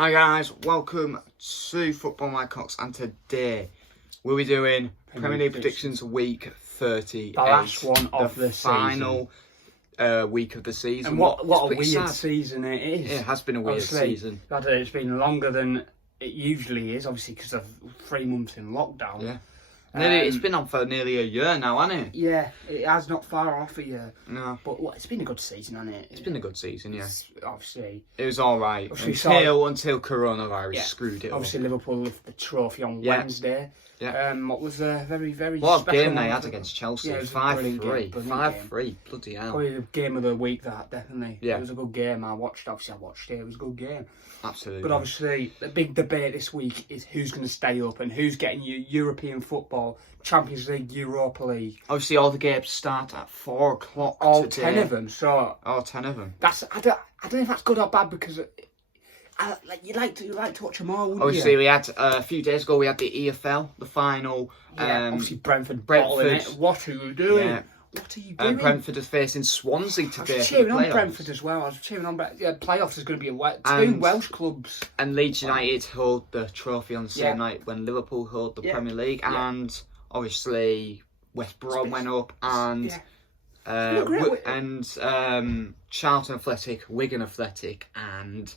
Hi guys, welcome to Football My Cocks, and today we'll be doing Premier League predictions week 38. The last one of the final week of the season. And what a weird season it is. It has been a weird season. It's been longer than it usually is, obviously because of 3 months in lockdown. Yeah. It's been on for nearly a year now, hasn't it? Yeah, it has not far off a year. No. But it's been a good season, hasn't it? It's been a good season, yeah. Obviously. It was alright until coronavirus screwed it Obviously, up. Liverpool lifted the trophy on Wednesday. Yeah. What was a very, very what special game they had against Chelsea. Yeah, it was 5-3. 5-3. Bloody hell. Probably the game of the week, that, definitely. Yeah. It was a good game. I watched it. It was a good game. Absolutely. But obviously, the big debate this week is who's going to stay up and who's getting you European football, Champions League, Europa League. Obviously, all the games start at 4 o'clock all today. 10 of them. So all 10 of them. I don't know if that's good or bad, because you like to watch them all, wouldn't obviously, you? we had a few days ago. We had the EFL, the final. Obviously, Brentford. It. What are you doing? Yeah. What are you doing? Brentford is facing Swansea today. I was cheering on Brentford as well. I was cheering on. Playoffs is going to be two Welsh clubs. And Leeds United hold the trophy on the same night when Liverpool hold the Premier League. And obviously West Brom went up, and Charlton Athletic, Wigan Athletic, and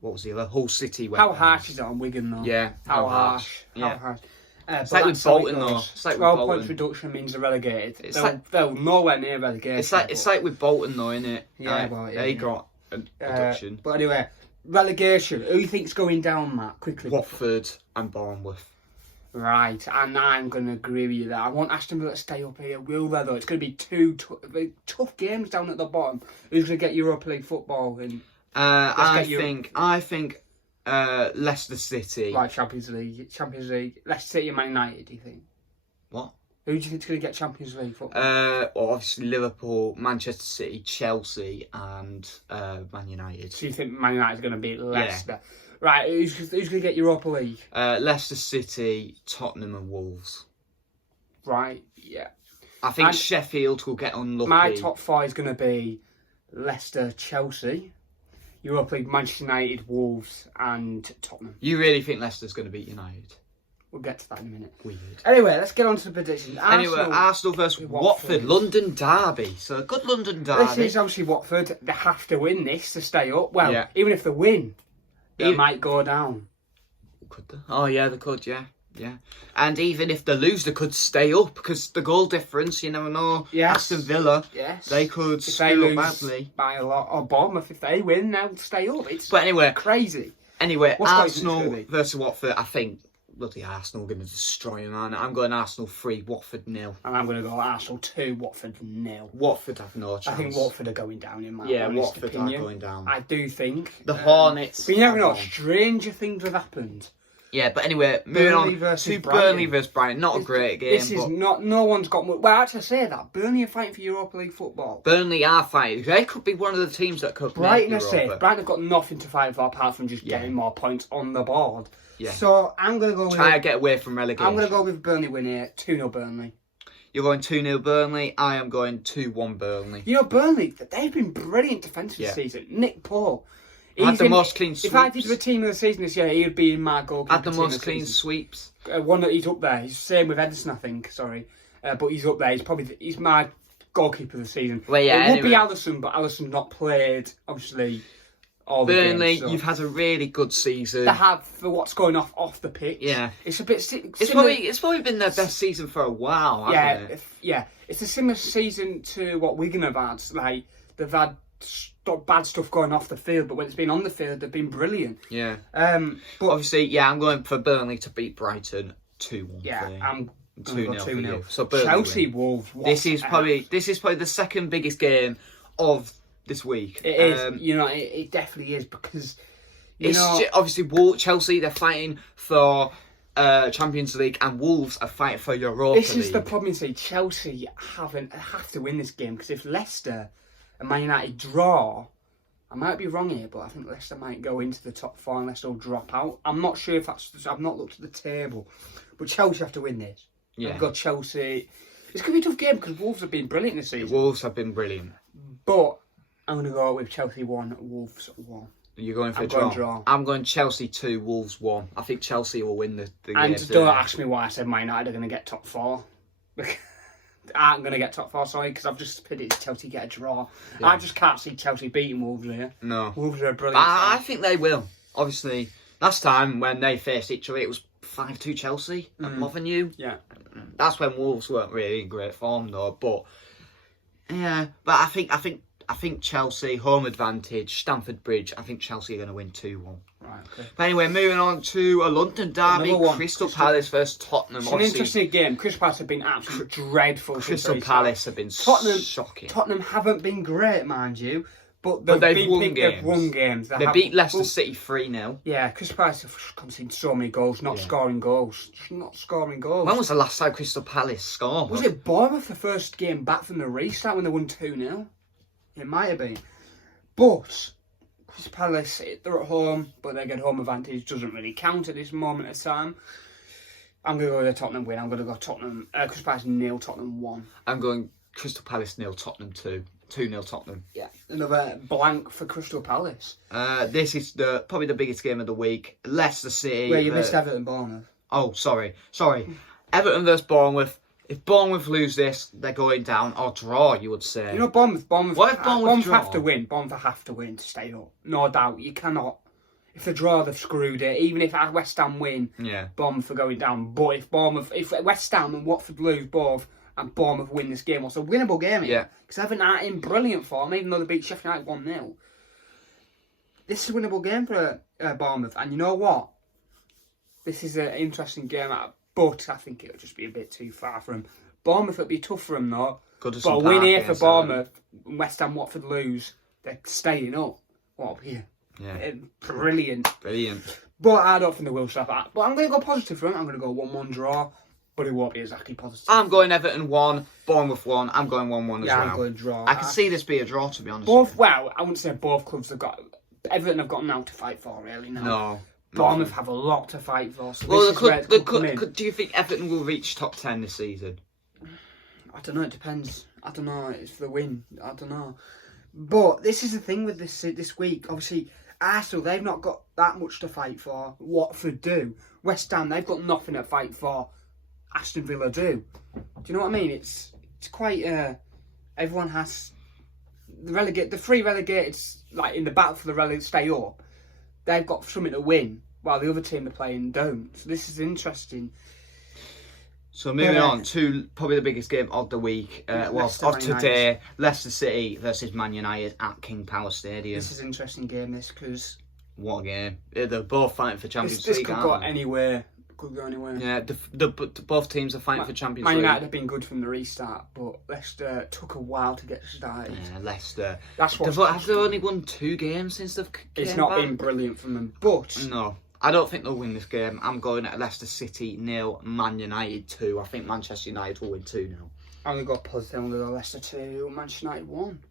what was the other? Hull City went. How harsh is it on Wigan though? Yeah. How harsh. Yeah. How harsh. It's like with Bolton though. It's like 12 points reduction means they're relegated. They're nowhere near relegation. It's like with Bolton though, isn't it? Yeah, they got a reduction. But anyway, relegation. Who you think's going down, Matt? Quickly. Watford and Bournemouth. Right, and I'm going to agree with you there. I want Aston Villa to stay up here. Will they though? It's going to be two tough games down at the bottom. Who's going to get Europa League football? I think Leicester City. Right, Champions League. Leicester City and Man United, do you think? What? Who do you think's going to get Champions League football? Well, obviously Liverpool, Manchester City, Chelsea, and Man United. So you think Man United's going to beat Leicester? Yeah. Right, who's going to get Europa League? Leicester City, Tottenham, and Wolves. Right, yeah. I think Sheffield will get unlucky. My top 4 is going to be Leicester, Chelsea, Europa League, Manchester United, Wolves, and Tottenham. You really think Leicester's going to beat United? We'll get to that in a minute. Weird. Anyway, let's get on to the predictions. Arsenal versus Watford, London derby. So a good London derby. This is obviously Watford. They have to win this to stay up. Well, even if they win, they might go down. Could they? Oh yeah, they could. Yeah. And even if they lose, they could stay up because the goal difference. You never know. Yes. Aston Villa. Yes. They could screw up badly by a lot. Or Bournemouth, if they win, they'll stay up. But anyway, crazy. Anyway, Arsenal versus Watford. I think bloody Arsenal are going to destroy them. I'm going Arsenal 3, Watford 0. And I'm going to go Arsenal 2, Watford 0. Watford have no chance. I think Watford are going down in my Watford opinion. are going down. I do think. The Hornets. But you never know, stranger things have happened. Yeah, but anyway, moving on to Burnley versus Brighton. Not a great game. This is not. No one's got much. Well, actually, I say that Burnley are fighting for Europa League football. Burnley are fighting. They could be one of the teams that could. Brighton are safe. Brighton have got nothing to fight for apart from just getting more points on the board. Yeah. So I'm going to go with. Try to get away from relegation. I'm going to go with Burnley win here. 2-0 Burnley. You're going 2-0 Burnley. I am going 2-1 Burnley. You know, Burnley, they've been brilliant defensively this season. Nick Paul. Had the most clean sweeps. If I did the team of the season this year, he would be in my goalkeeper. Had the most clean sweeps. One that he's up there. He's the same with Edison, I think. Sorry, but he's up there. He's my goalkeeper of the season. Well, yeah, it would be Alisson, but Alisson's not played obviously all the Burnley, games, so. You've had a really good season. They have for what's going off the pitch. Yeah, it's a bit. It's probably been their best season for a while. Hasn't it? It's a similar season to what Wigan have had. Like they've had bad stuff going off the field, but when it's been on the field, they've been brilliant. Yeah. But obviously, I'm going for Burnley to beat Brighton 2-1. Yeah, I'm 2-0 for you. So Burnley Chelsea Wolves. This is probably the second biggest game of this week. It is. It definitely is because obviously Chelsea, they're fighting for Champions League, and Wolves are fighting for Europa League. This is the problem. You see, Chelsea have to win this game because if Leicester and Man United draw, I might be wrong here, but I think Leicester might go into the top 4 unless they'll drop out. I'm not sure if that's. I've not looked at the table, but Chelsea have to win this. Yeah. I've got Chelsea. It's going to be a tough game because Wolves have been brilliant this season. Wolves have been brilliant, but I'm going to go with Chelsea 1, Wolves 1. You're going for I'm a draw. going draw. I'm going Chelsea 2, Wolves 1. I think Chelsea will win the game. And don't ask me why I said Man United are going to get top 4. Aren't going to get top 4, sorry, because I've just predicted Chelsea get a draw. Yeah. I just can't see Chelsea beating Wolves here. No. Wolves are a brilliant I think they will. Obviously, last time when they faced each other, it was 5-2 Chelsea at Molineux. Yeah. That's when Wolves weren't really in great form, though. But, yeah. But I think Chelsea, home advantage, Stamford Bridge, I think Chelsea are going to win 2-1. Right, okay. But anyway, moving on to a London derby, Crystal Palace versus Tottenham. It's an interesting game. Crystal Palace have been absolutely dreadful. Crystal Palace have been shocking. Tottenham haven't been great, mind you. But they've won games. They've won games. They beat Leicester City 3-0. Yeah, Crystal Palace have conceded so many goals, not scoring goals. Just not scoring goals. When was the last time Crystal Palace scored? Was it Bournemouth the first game back from the restart when they won 2-0? It might have been. But Crystal Palace, they're at home, but they get home advantage. Doesn't really count at this moment of time. I'm going to go with a Tottenham win. I'm going to go Tottenham. Crystal Palace 0, Tottenham 1. I'm going Crystal Palace 0, Tottenham 2. 2-0 Tottenham. Yeah, another blank for Crystal Palace. This is probably the biggest game of the week. Leicester City. Wait, you missed Everton Bournemouth. Oh, sorry. Everton versus Bournemouth. If Bournemouth lose this, they're going down. Or draw, you would say. You know, Bournemouth What if Bournemouth have to win. Bournemouth have to win to stay up. No doubt. You cannot. If they draw, they've screwed it. Even if West Ham win, Bournemouth are going down. But if West Ham and Watford lose both, and Bournemouth win this game, it's a winnable game. Yeah. Because Everton are in brilliant form, even though they beat Sheffield United 1-0. This is a winnable game for Bournemouth. And you know what? This is an interesting game, but I think it'll just be a bit too far for them. Bournemouth will be tough for them, though. But a win here for Bournemouth, West Ham, Watford lose, they're staying up. What a year. Yeah. Brilliant. But I don't think they will stop that. But I'm going to go positive for them. I'm going to go 1-1 draw. But it won't be exactly positive. I'm going Everton 1, Bournemouth 1. I'm going 1-1 as well. I'm going draw. I can see this be a draw, to be honest. Well, I wouldn't say both clubs have got... Everton have got now to fight for, really. No. Bournemouth have a lot to fight for. So do you think Everton will reach top 10 this season? I don't know. It depends. I don't know. It's for the win. I don't know. But this is the thing with this week. Obviously, Arsenal, they've not got that much to fight for. Watford do. West Ham, they've got nothing to fight for. Aston Villa do. Do you know what I mean? It's quite. Everyone has the three relegated, like in the battle for the stay up. They've got something to win, while the other team they're playing don't. So this is interesting. So moving on to probably the biggest game of the week, of today, Leicester City versus Man United at King Power Stadium. This is an interesting game, because what a game! They're both fighting for Champions League. This could go anywhere. Could go anywhere. Yeah, both teams are fighting for Champions League. Man United have been good from the restart, but Leicester took a while to get started. Yeah, Leicester. Have they only won 2 games since they've came It's not been brilliant from them, but no. I don't think they'll win this game. I'm going at Leicester City 0, Man United 2. I think Manchester United will win 2-0. I'm going to go positive. I'm going to go Leicester 2, Manchester United 1.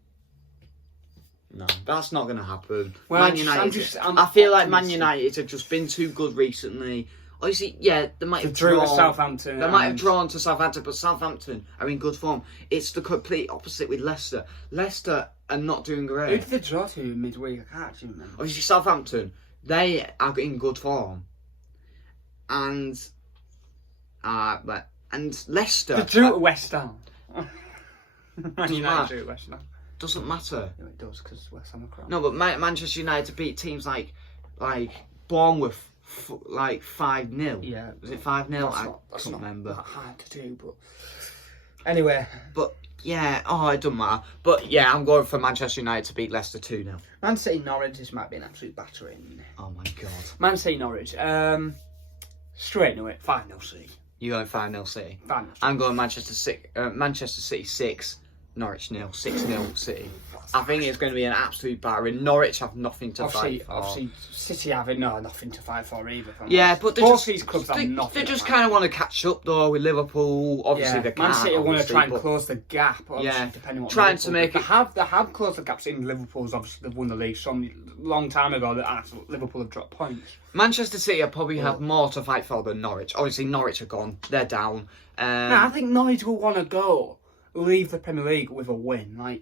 No, that's not going to happen. Well, Man United. I feel like Man United have just been too good recently. Obviously, yeah, they might have drawn to Southampton. They might have drawn to Southampton, but Southampton are in good form. It's the complete opposite with Leicester. Leicester are not doing great. Who did they draw to midweek? I can't actually remember. Obviously, Southampton, they are in good form, and Leicester. They drew to West Ham. Man United drew to West Ham. Doesn't matter. Yeah, it does, because West Ham are crap. No, but Manchester United beat teams like Bournemouth. 5-0. Yeah. Was it 5-0? That's can't not remember. That hard to do, but anyway. But yeah, it doesn't matter. But yeah, I'm going for Manchester United to beat Leicester 2-0. Man City Norwich, this might be an absolute battering. Oh my god. Man City Norwich. Straight into it. 5-0 City. You going 5-0 City? 5-0. I'm going Manchester City 6, Norwich 0, 6-0 City. I think it's going to be an absolute battering. Norwich have nothing to fight for. Obviously, City have nothing to fight for either. But these clubs have nothing. They just kind of want to catch up though with Liverpool. Obviously, they can't. Man City want to try and close the gap. Depending on what trying to make they have closed the gaps in Liverpool's. Obviously, they've won the league so long time ago that Liverpool have dropped points. Manchester City probably have more to fight for than Norwich. Obviously, Norwich are gone. They're down. I think Norwich will want to leave the Premier League with a win.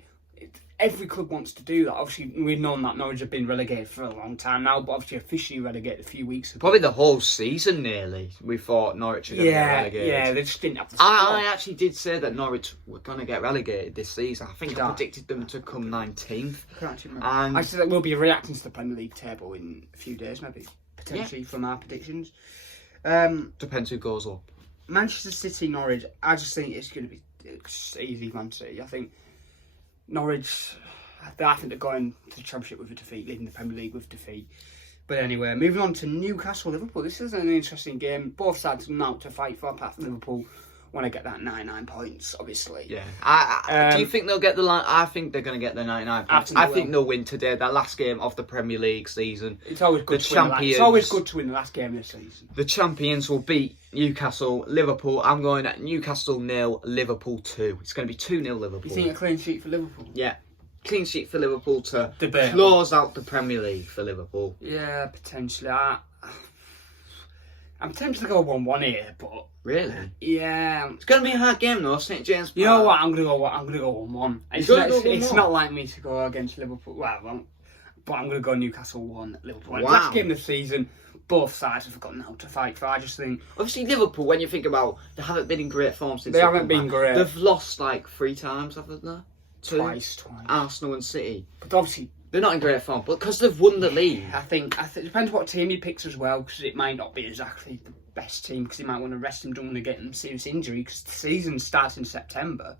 every club wants to do that. Obviously, we've known that Norwich have been relegated for a long time now, but obviously officially relegated a few weeks ago. Probably the whole season nearly. We thought Norwich were going to get relegated. Yeah, they just didn't have the squad. I actually did say that Norwich were going to get relegated this season. I think I predicted them to come 19th. I can't actually remember. And I said that we'll be reacting to the Premier League table in a few days, maybe, potentially, from our predictions. Depends who goes up. Manchester City, Norwich, I just think it's going to be easy, Man City. I think Norwich, I think they're going to the Championship with a defeat, leaving the Premier League with defeat. But anyway, moving on to Newcastle Liverpool. This is an interesting game. Both sides now to fight for, apart from Liverpool want to get that 99 points, obviously. Yeah. Do you think they'll get the line? I think they're going to get the 99 points. I think they'll win today, their last game of the Premier League season. It's always good it's always good to win the last game of the season. The champions will beat Newcastle, Liverpool. I'm going at Newcastle 0, Liverpool 2. It's going to be 2-0 Liverpool. You think a clean sheet for Liverpool? Yeah. Clean sheet for Liverpool to Debate. close out the Premier League for Liverpool. Yeah, potentially. I'm tempted to go 1-1 here, but Really? yeah, It's going to be a hard game though, St James Park. you know what? I'm gonna go 1-1. It's not like me to go against Liverpool. Well, but I'm gonna go Newcastle 1, Liverpool. Wow. Last game of the season, both sides have forgotten how to fight for. I just think Obviously Liverpool, when you think about, they haven't been in great form since they haven't come been back. great. They've lost like 3 times, haven't they? Twice. Arsenal and City. But obviously, They're not in great form, but because they've won the league. I think it depends what team he picks as well, because it might not be exactly the best team, because he might want to rest him, don't want to get him serious injury, because the season starts in September,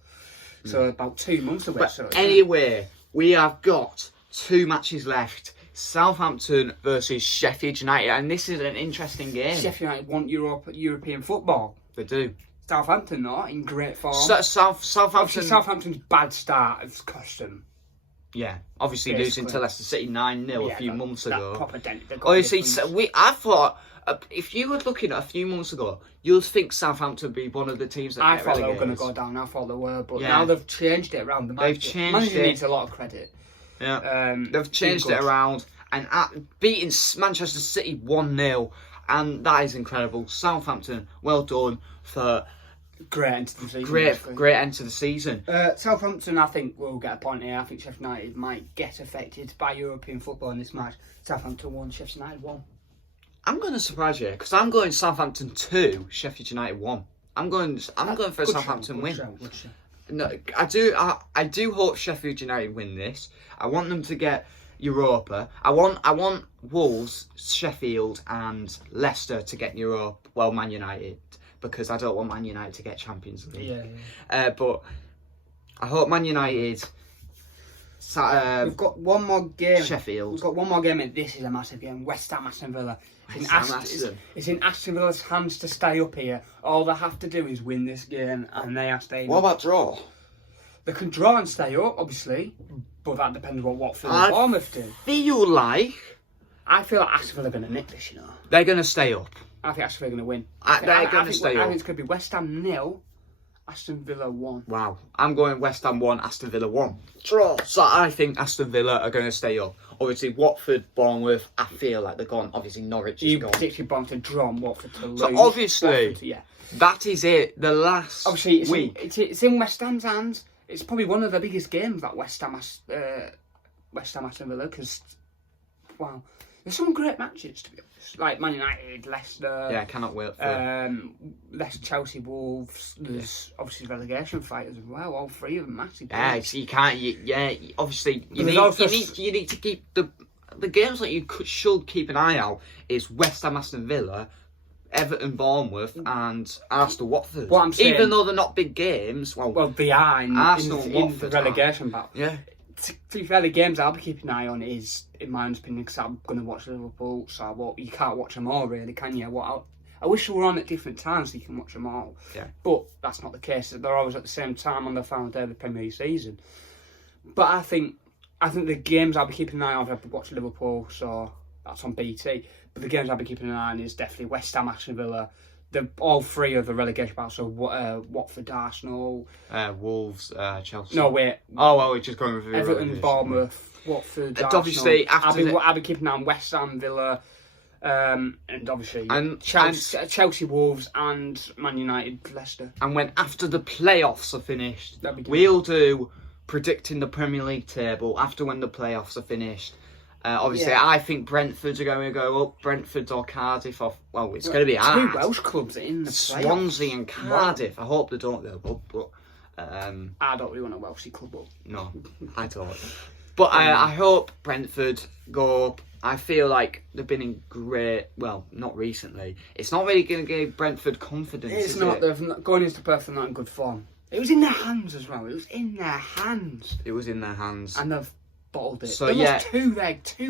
so about 2 months away. But anyway, we have got 2 matches left. Southampton versus Sheffield United, and this is an interesting game. Sheffield United want European football. They do. Southampton not in great form. Southampton. Southampton's bad start has cost them. Yeah, obviously Basically. losing to Leicester City 9-0 a few months ago. Proper dent. Obviously, I thought if you were looking at a few months ago, you'd think Southampton would be one of the teams that I get thought they were relegated. going to go down. I thought they were, but Yeah. now they've changed it around. They've changed manager it. needs a lot of credit. Yeah, they've changed it around and beating Manchester City 1-0, and that is incredible. Southampton, well done for Great end to the season. great end to the season. Southampton, I think, will get a point here. I think Sheffield United might get affected by European football in this match. Southampton 1, Sheffield United 1. I'm going to surprise you because I'm going Southampton 2, Sheffield United 1. I'm going for a Southampton win. Good show. No, I do hope Sheffield United win this. I want them to get Europa. I want Wolves, Sheffield, and Leicester to get Europa. Well, Man United, because I don't want Man United to get Champions League. Yeah. But I hope Man United. We've got one more game. Sheffield. We've got one more game, and this is a massive game. West Ham, Aston Villa. It's in Aston Villa's hands to stay up here. All they have to do is win this game, and they are staying up. About draw? They can draw and stay up, obviously, but that depends on what Watford and Bournemouth do. I feel like Aston Villa are going to nick this, you know. They're going to stay up. I think Aston Villa are going to win. They're going to stay I up. think it's going to be West Ham 0, Aston Villa 1. Wow. I'm going West Ham 1, Aston Villa 1. Draw. So I think Aston Villa are going to stay up. Obviously, Watford, Bournemouth, I feel like they're gone. Obviously, Norwich is You gone. particularly Bournemouth to draw and Watford to lose. So obviously, Watford, yeah. that is it. The last Obviously, week. It's in West Ham's hands. It's probably one of the biggest games that West Ham Aston Villa, because, wow, there's some great matches, to be honest. Like Man United, Leicester. Yeah, I cannot wait for Leicester, Chelsea, Wolves. There's obviously relegation fighters as well. All 3 of them massive. Yeah, so you can't. Obviously, you need to keep the games that you should keep an eye out is West Ham, Aston Villa, Everton, Bournemouth, and Arsenal, Watford. What I'm saying, even though they're not big games, well, they are in the relegation battle. Yeah. To be fair, the games I'll be keeping an eye on is, in my opinion, because I'm going to watch Liverpool, so you can't watch them all, really, can you? I wish they were on at different times so you can watch them all. Yeah. But that's not the case. They're always at the same time on the final day of the Premier League season. But I think the games I'll be keeping an eye on, I've watched Liverpool, so that's on BT. But the games I'll be keeping an eye on is definitely West Ham, Aston Villa. All 3 of the relegation battles, so Watford, Arsenal, Wolves, Chelsea. No, wait. Oh, well, we're just going with Everton, Bournemouth, Watford, Arsenal. Obviously, I'll be keeping an eye on West Ham, Villa, and obviously Chelsea, Wolves, and Man United, Leicester. And when after the playoffs are finished, That'd be good. we'll do predicting the Premier League table after when the playoffs are finished. Obviously, I think Brentford are going to go up. Brentford or Cardiff. Well, it's going to be hard. Two Welsh clubs in the playoffs. Swansea and Cardiff. Wow. I hope they don't go up, but... I don't really want a Welsh club up. No, I don't. But I hope Brentford go up. I feel like they've been in great... Well, not recently. It's not really going to give Brentford confidence, It's not. They've not, going into Perth, they're not in good form. It was in their hands as well. It was in their hands. It was in their hands. And they've bottled it. So, they lost two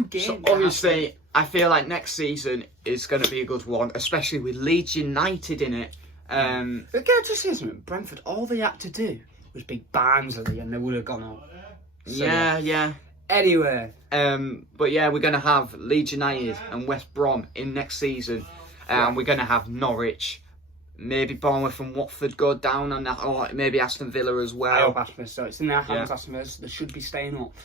games. So, obviously, I feel like next season is going to be a good one, especially with Leeds United in it. But get to say something, Brentford, all they had to do was beat Barnsley and they would have gone up. So, yeah. Anyway. But yeah, we're going to have Leeds United and West Brom in next season. We're going to have Norwich. Maybe Bournemouth and Watford go down on that, or maybe Aston Villa as well. I hope Aston Villa, so it's in their hands, Aston Villa, so they should be staying up.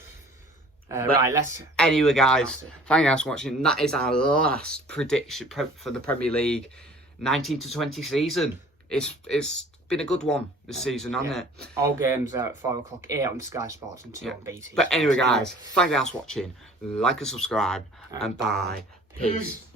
Right, let's... Anyway, guys, thank you guys for watching. That is our last prediction for the Premier League 19 to 20 season. It's been a good one this season, hasn't it? All games are at 4 o'clock, 8 on Sky Sports and 2 on BT. But anyway, guys, thank you guys for watching. Like and subscribe, and bye. Peace.